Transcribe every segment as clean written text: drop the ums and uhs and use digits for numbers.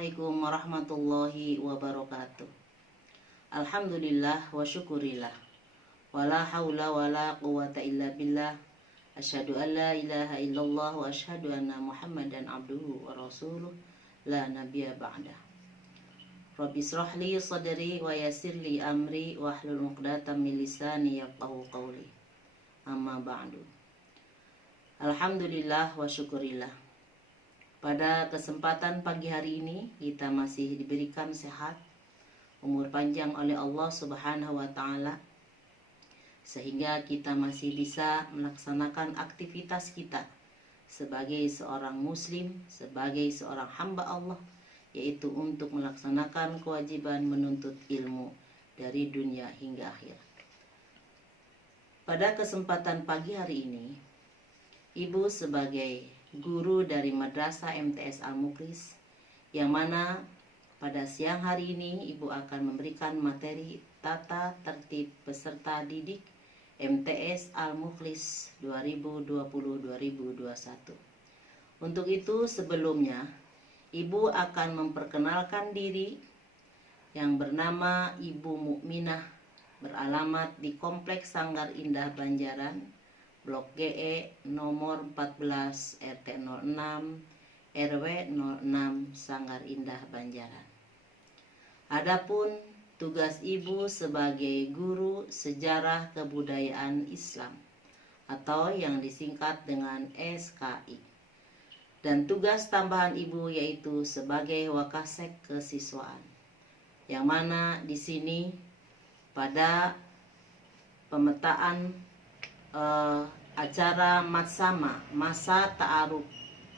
Assalamualaikum warahmatullahi wabarakatuh. Alhamdulillah wa syukurillah. Wala hawla wala quwata illa billah. Asyhadu an la ilaha illallah wa asyhadu anna Muhammadan abduhu wa rasuluh la nabiyya ba'dah. Rabbi israh li sadri wa yassir li amri wa hlul 'uqdatam min lisani yafqahu qawli. Amma ba'du. Alhamdulillah wa syukurillah. Pada kesempatan pagi hari ini kita masih diberikan sehat, umur panjang oleh Allah Subhanahu wa taala, sehingga kita masih bisa melaksanakan aktivitas kita sebagai seorang muslim, sebagai seorang hamba Allah, yaitu untuk melaksanakan kewajiban menuntut ilmu dari dunia hingga akhir. Pada kesempatan pagi hari ini, Ibu sebagai guru dari Madrasah MTS Al-Mukhlis, yang mana pada siang hari ini Ibu akan memberikan materi tata tertib peserta didik MTS Al-Mukhlis 2020-2021. Untuk itu sebelumnya Ibu akan memperkenalkan diri, yang bernama Ibu Mukminah, beralamat di Kompleks Sanggar Indah Banjaran, Blok GE nomor 14 RT 06 RW 06 Sanggar Indah Banjaran. Adapun tugas Ibu sebagai guru sejarah kebudayaan Islam atau yang disingkat dengan SKI. Dan tugas tambahan Ibu yaitu sebagai wakasek kesiswaan. Yang mana di sini pada pemetaan acara Matsama Masa Ta'aruf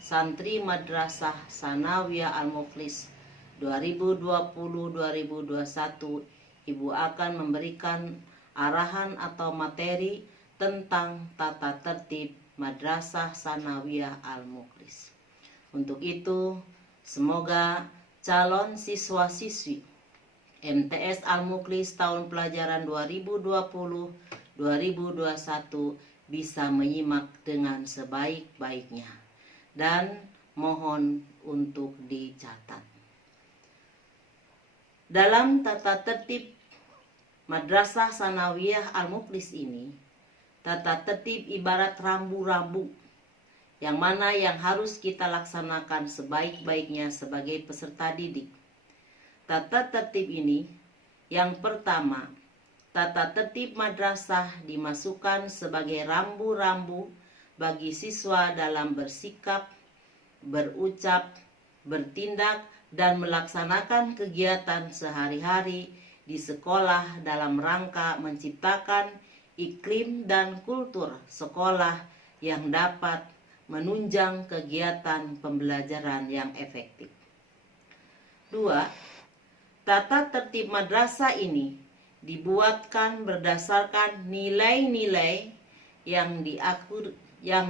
Santri Madrasah Sanawiyah Al-Mukhlis 2020-2021, Ibu akan memberikan arahan atau materi tentang tata tertib Madrasah Sanawiyah Al-Mukhlis. Untuk itu, semoga calon siswa-siswi MTS Al-Mukhlis tahun pelajaran 2020-2021 bisa menyimak dengan sebaik-baiknya, dan mohon untuk dicatat. Dalam tata tertib Madrasah Sanawiyah Al-Mukhlis ini, tata tertib ibarat rambu-rambu yang mana yang harus kita laksanakan sebaik-baiknya sebagai peserta didik. Tata tertib ini, yang pertama, tata tertib madrasah dimasukkan sebagai rambu-rambu bagi siswa dalam bersikap, berucap, bertindak, dan melaksanakan kegiatan sehari-hari di sekolah dalam rangka menciptakan iklim dan kultur sekolah yang dapat menunjang kegiatan pembelajaran yang efektif. 2. Tata tertib madrasah ini dibuatkan berdasarkan nilai-nilai yang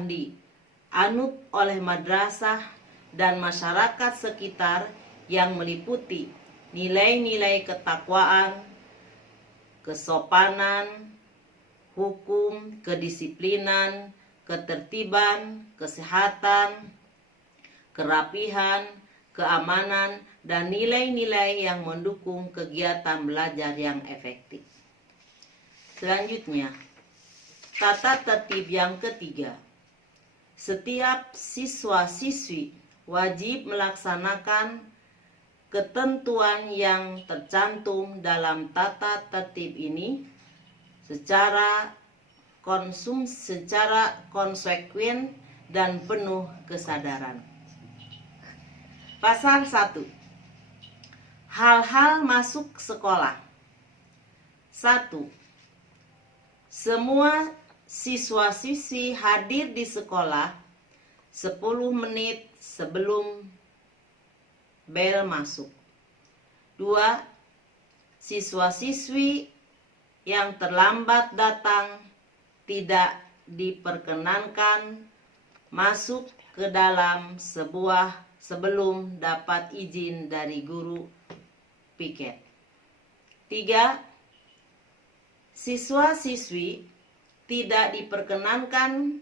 dianut oleh madrasah dan masyarakat sekitar, yang meliputi nilai-nilai ketakwaan, kesopanan, hukum, kedisiplinan, ketertiban, kesehatan, kerapihan, keamanan, dan nilai-nilai yang mendukung kegiatan belajar yang efektif. Selanjutnya, tata tertib yang ketiga. Setiap siswa-siswi wajib melaksanakan ketentuan yang tercantum dalam tata tertib ini secara konsekuen dan penuh kesadaran. Pasal 1. Hal-hal masuk sekolah. 1. Semua siswa-siswi hadir di sekolah 10 menit sebelum bel masuk. 2. Siswa-siswi yang terlambat datang tidak diperkenankan masuk ke dalam sebelum dapat izin dari guru piket. 3. Siswa-siswi tidak diperkenankan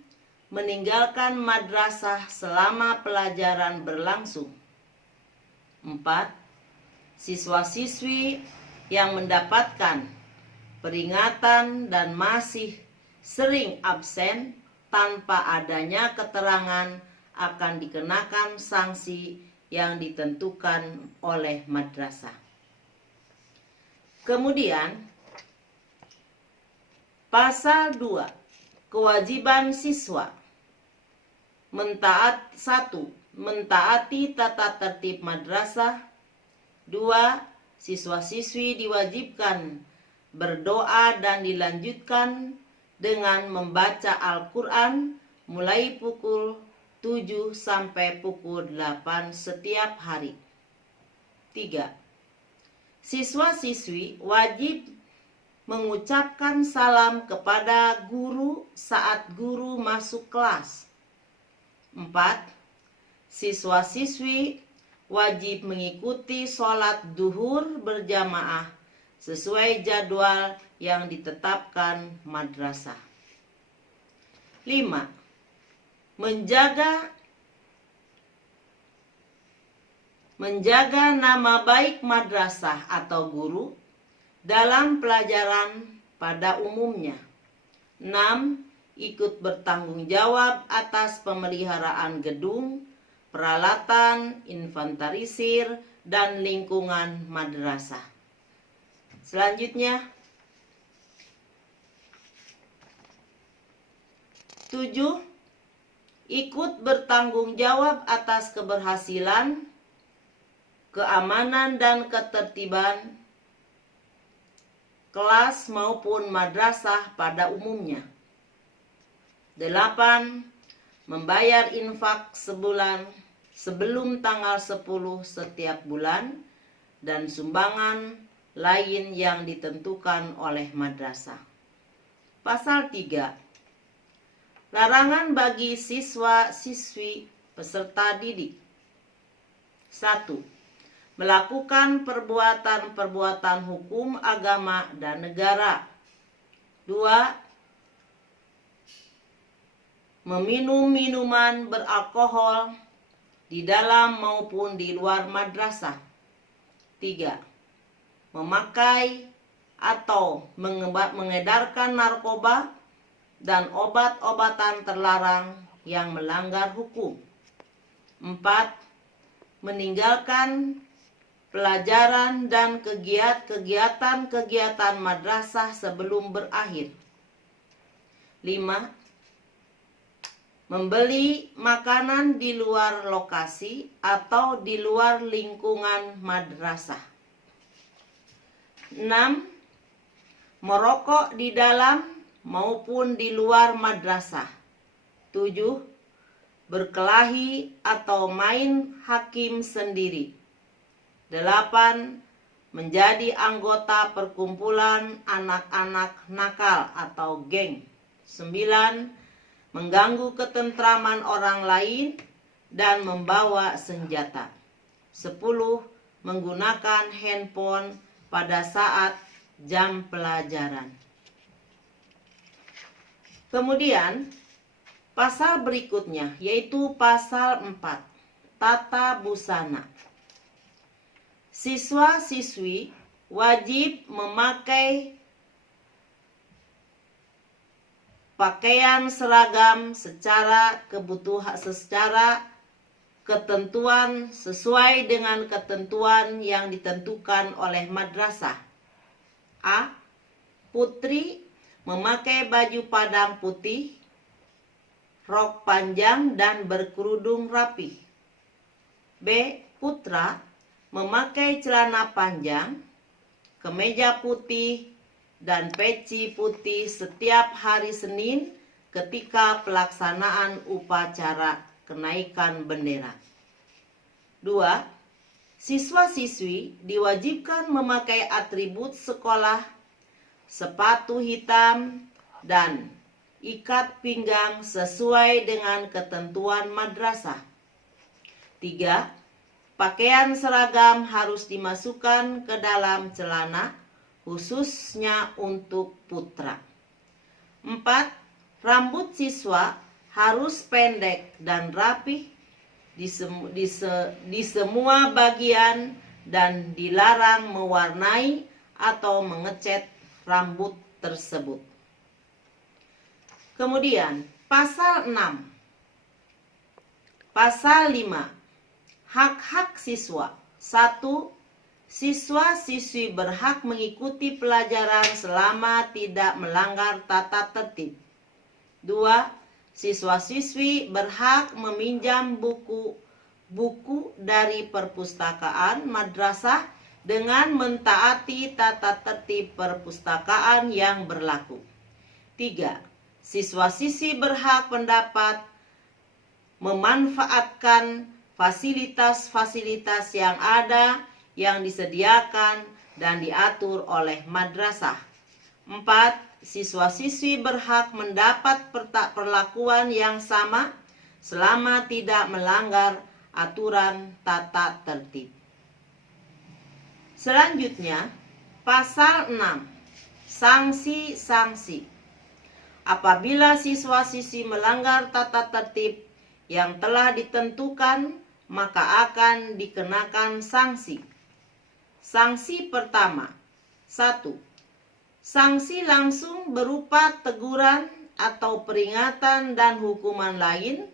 meninggalkan madrasah selama pelajaran berlangsung. 4. Siswa-siswi yang mendapatkan peringatan dan masih sering absen tanpa adanya keterangan akan dikenakan sanksi yang ditentukan oleh madrasah. Kemudian, pasal 2, kewajiban siswa. 1. Mentaati tata tertib madrasah. 2. Siswa-siswi diwajibkan berdoa dan dilanjutkan dengan membaca Al-Quran mulai pukul 7 sampai pukul 8 setiap hari. 3. Siswa-siswi wajib mengucapkan salam kepada guru saat guru masuk kelas. 4. Siswa-siswi wajib mengikuti sholat duhur berjamaah sesuai jadwal yang ditetapkan madrasah. 5. Menjaga nama baik madrasah atau guru dalam pelajaran pada umumnya. 6. Ikut bertanggung jawab atas pemeliharaan gedung, peralatan, inventarisir, dan lingkungan madrasah. Selanjutnya, 7. Ikut bertanggung jawab atas keberhasilan, keamanan, dan ketertiban kelas maupun madrasah pada umumnya. 8. Membayar infak sebulan sebelum tanggal 10 setiap bulan dan sumbangan lain yang ditentukan oleh madrasah. Pasal 3. Larangan bagi siswa-siswi peserta didik. 1. Melakukan perbuatan-perbuatan hukum agama dan negara. 2. Meminum minuman beralkohol di dalam maupun di luar madrasah. 3. Memakai atau mengedarkan narkoba dan obat-obatan terlarang yang melanggar hukum. 4. Meninggalkan pelajaran dan kegiatan madrasah sebelum berakhir. 5. Membeli makanan di luar lokasi atau di luar lingkungan madrasah. 6. Merokok di dalam maupun di luar madrasah. 7. Berkelahi atau main hakim sendiri. 8. Menjadi anggota perkumpulan anak-anak nakal atau geng. 9. Mengganggu ketentraman orang lain dan membawa senjata. 10. Menggunakan handphone pada saat jam pelajaran. Kemudian, pasal berikutnya yaitu pasal 4, tata busana. Siswa-siswi wajib memakai pakaian seragam secara ketentuan sesuai dengan ketentuan yang ditentukan oleh madrasah. A. Putri memakai baju padang putih, rok panjang dan berkerudung rapi. B. Putra memakai celana panjang, kemeja putih, dan peci putih setiap hari Senin ketika pelaksanaan upacara kenaikan bendera. 2. Siswa-siswi diwajibkan memakai atribut sekolah, sepatu hitam, dan ikat pinggang sesuai dengan ketentuan madrasah. 3. Pakaian seragam harus dimasukkan ke dalam celana, khususnya untuk putra. 4. Rambut siswa harus pendek dan rapih di semua bagian dan dilarang mewarnai atau mengecat rambut tersebut. Kemudian pasal 6. Pasal 5. Hak-hak siswa. 1. Siswa-siswi berhak mengikuti pelajaran selama tidak melanggar tata tertib. 2. Siswa-siswi berhak meminjam buku dari perpustakaan madrasah dengan mentaati tata tertib perpustakaan yang berlaku. 3. Siswa-siswi berhak mendapat memanfaatkan fasilitas-fasilitas yang ada yang disediakan dan diatur oleh madrasah. 4. Siswa-siswi berhak mendapat perlakuan yang sama selama tidak melanggar aturan tata tertib. Selanjutnya, pasal 6. Sanksi-sanksi. Apabila siswa-siswi melanggar tata tertib yang telah ditentukan, maka akan dikenakan sanksi. Sanksi pertama. 1. Sanksi langsung berupa teguran atau peringatan dan hukuman lain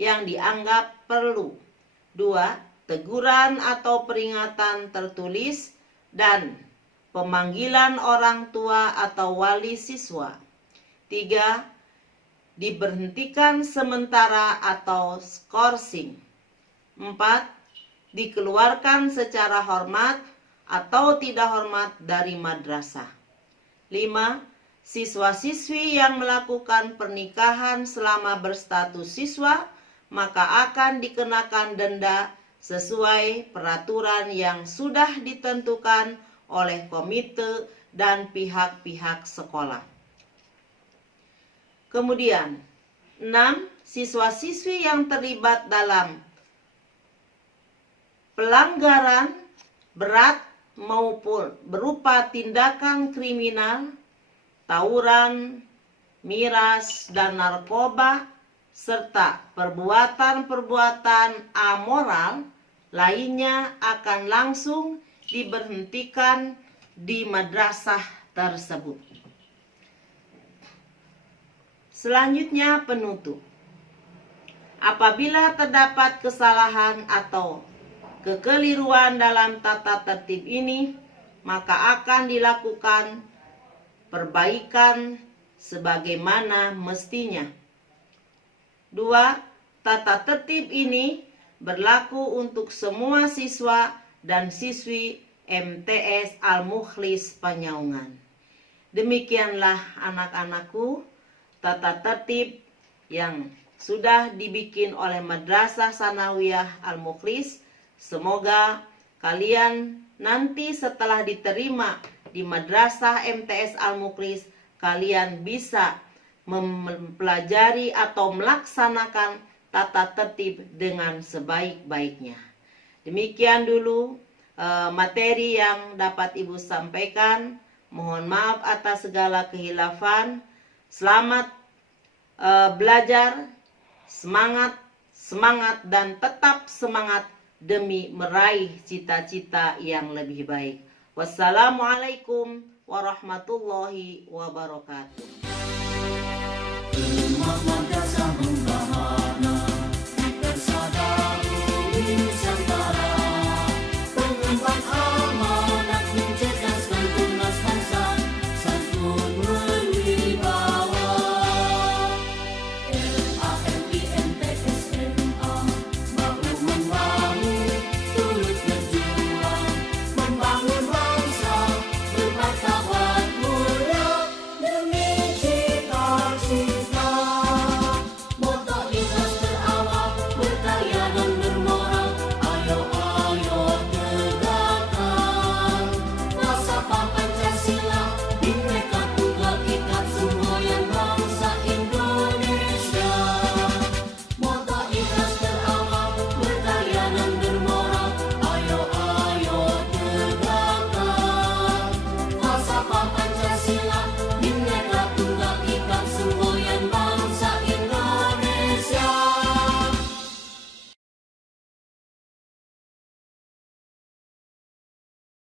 yang dianggap perlu. 2. Teguran atau peringatan tertulis dan pemanggilan orang tua atau wali siswa. 3. Diberhentikan sementara atau skorsing. 4. Dikeluarkan secara hormat atau tidak hormat dari madrasah. 5. Siswa-siswi yang melakukan pernikahan selama berstatus siswa maka akan dikenakan denda sesuai peraturan yang sudah ditentukan oleh komite dan pihak-pihak sekolah. Kemudian 6. Siswa-siswi yang terlibat dalam pelanggaran berat maupun berupa tindakan kriminal, tawuran, miras, dan narkoba, serta perbuatan-perbuatan amoral lainnya akan langsung diberhentikan di madrasah tersebut. Selanjutnya penutup. Apabila terdapat kesalahan atau kekeliruan dalam tata tertib ini, maka akan dilakukan perbaikan sebagaimana mestinya. 2. Tata tertib ini berlaku untuk semua siswa dan siswi MTS Al-Mukhlis Panyaungan. Demikianlah anak-anakku tata tertib yang sudah dibikin oleh Madrasah Sanawiyah Al-Mukhlis. Semoga kalian nanti setelah diterima di Madrasah MTS Al-Mukhlis, kalian bisa mempelajari atau melaksanakan tata tertib dengan sebaik-baiknya. Demikian dulu materi yang dapat Ibu sampaikan. Mohon maaf atas segala kehilafan. Selamat belajar, semangat dan tetap semangat demi meraih cita-cita yang lebih baik. Wassalamualaikum warahmatullahi wabarakatuh.